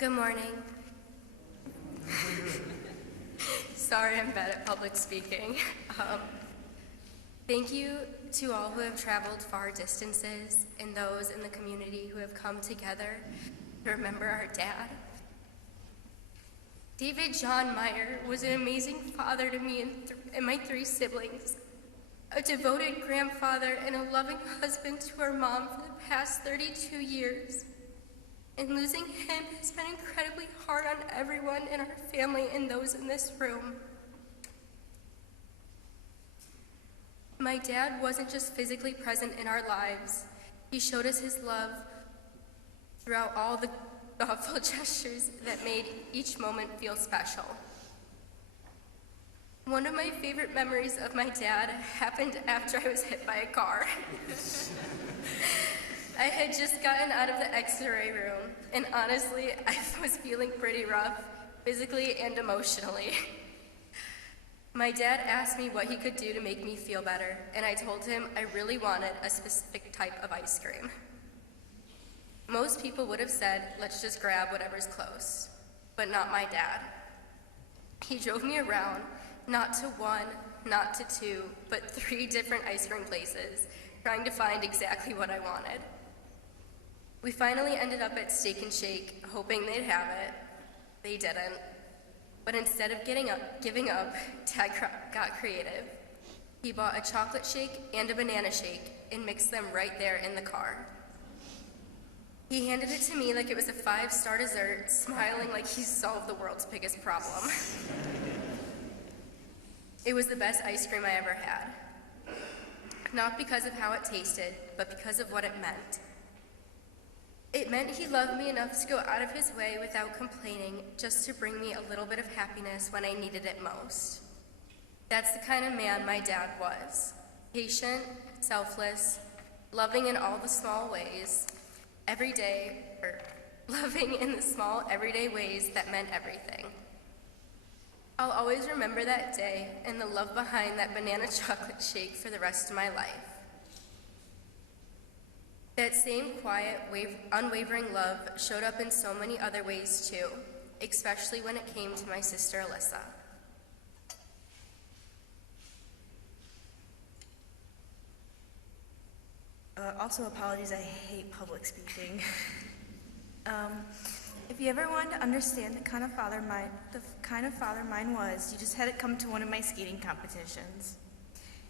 Good morning. Sorry, I'm bad at public speaking. Thank you to all who have traveled far distances and those in the community who have come together to remember our dad. David John Meyer was an amazing father to me and my three siblings, a devoted grandfather and a loving husband to our mom for the past 32 years. And losing him has been incredibly hard on everyone in our family and those in this room. My dad wasn't just physically present in our lives. He showed us his love throughout all the thoughtful gestures that made each moment feel special. One of my favorite memories of my dad happened after I was hit by a car. I had just gotten out of the X-ray room, and honestly, I was feeling pretty rough, physically and emotionally. My dad asked me what he could do to make me feel better, and I told him I really wanted a specific type of ice cream. Most people would have said, let's just grab whatever's close, but not my dad. He drove me around, not to one, not to two, but 3 different ice cream places, trying to find exactly what I wanted. We finally ended up at Steak and Shake, hoping they'd have it. They didn't. But instead of giving up, Dad got creative. He bought a chocolate shake and a banana shake and mixed them right there in the car. He handed it to me like it was a 5-star dessert, smiling like he solved the world's biggest problem. It was the best ice cream I ever had. Not because of how it tasted, but because of what it meant. It meant he loved me enough to go out of his way without complaining, just to bring me a little bit of happiness when I needed it most. That's the kind of man my dad was. Patient, selfless, loving in all the small ways, loving in the small, everyday ways that meant everything. I'll always remember that day and the love behind that banana chocolate shake for the rest of my life. That same quiet, unwavering love showed up in so many other ways too, especially when it came to my sister Alyssa. Also, apologies, I hate public speaking. If you ever wanted to understand the kind of father mine was, you just had to come to one of my skating competitions.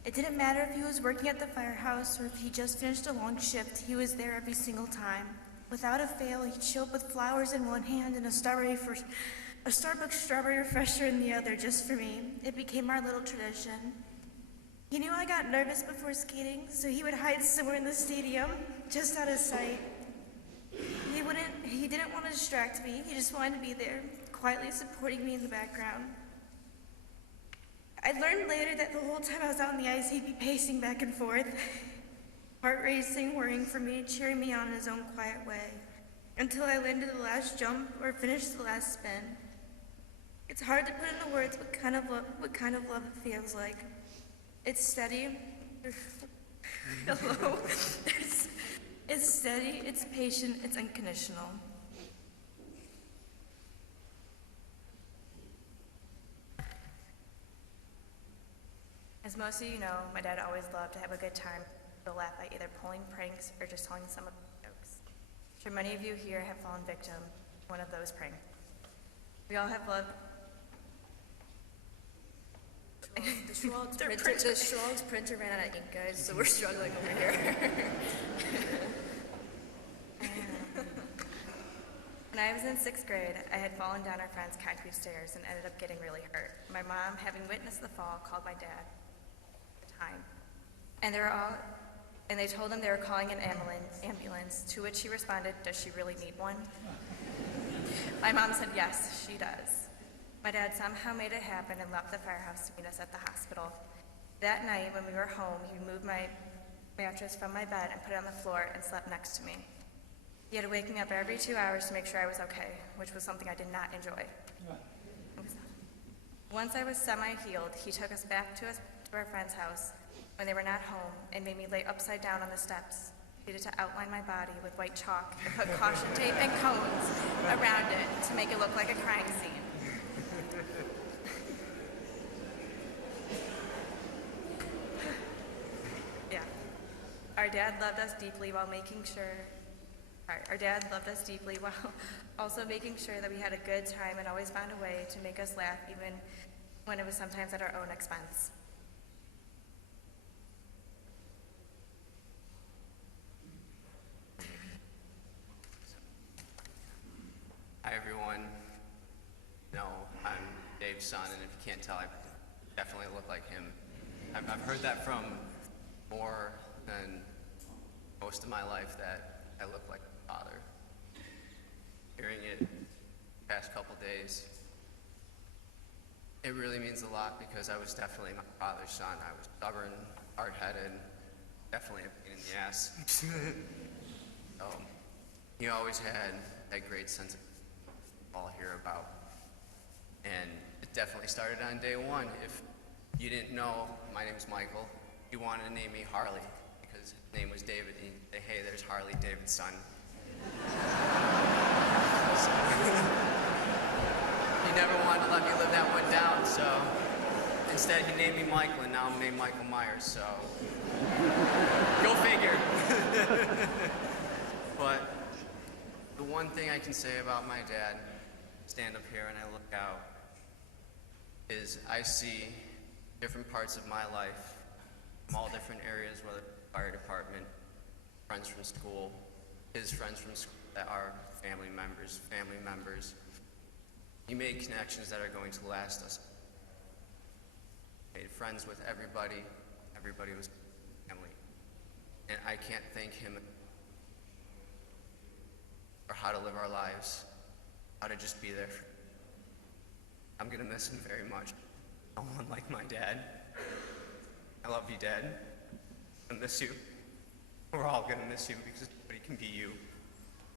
It didn't matter if he was working at the firehouse or if he just finished a long shift, he was there every single time. Without a fail, he'd show up with flowers in one hand and a Starbucks strawberry refresher in the other just for me. It became our little tradition. He knew I got nervous before skating, so he would hide somewhere in the stadium, just out of sight. He didn't want to distract me, he just wanted to be there, quietly supporting me in the background. I learned later that the whole time I was out on the ice, he'd be pacing back and forth, heart racing, worrying for me, cheering me on in his own quiet way, until I landed the last jump or finished the last spin. It's hard to put into words what kind of love it feels like. It's steady. Hello. It's steady, it's patient, it's unconditional. As most of you know, my dad always loved to have a good time, to laugh at either pulling pranks or just telling some of the jokes. I'm sure many of you here have fallen victim to one of those pranks. We all have loved. The Schwalb's printer ran out of ink, guys, so we're struggling over here. When I was in 6th grade, I had fallen down our friend's concrete stairs and ended up getting really hurt. My mom, having witnessed the fall, called my dad at the time. And they told him they were calling an ambulance, to which he responded, "Does she really need one?" My mom said, "Yes, she does." My dad somehow made it happen and left the firehouse to meet us at the hospital. That night, when we were home, he removed my mattress from my bed and put it on the floor and slept next to me. He had to wake me up every 2 hours to make sure I was okay, which was something I did not enjoy. Once I was semi-healed, he took us back to our friend's house when they were not home and made me lay upside down on the steps needed to outline my body with white chalk and put caution tape and cones around it to make it look like a crime scene. Yeah. Our dad loved us deeply while also making sure that we had a good time and always found a way to make us laugh even when it was sometimes at our own expense. Hi everyone. No, I'm Dave's son, and if you can't tell, I definitely look like him. I've heard that from more than most of my life, that I look like my father. Hearing it the past couple days, it really means a lot because I was definitely my father's son. I was stubborn, hard-headed, definitely a pain in the ass. He always had that great sense of all hear about. And it definitely started on day one. If you didn't know, my name's Michael. He wanted to name me Harley because his name was David. And he'd say, hey, there's Harley, David's son. He never wanted to let me live that one down, so instead he named me Michael, and now I'm named Michael Myers, so go figure. But the one thing I can say about my dad, stand up here and I look out, is I see different parts of my life from all different areas, whether fire department, friends from school, his friends from school that are family members. He made connections that are going to last us. Made friends with everybody. Everybody was family. And I can't thank him for how to live our lives, how to just be there. I'm gonna miss him very much. No one like my dad. I love you, Dad. I miss you. We're all gonna miss you because nobody can be you.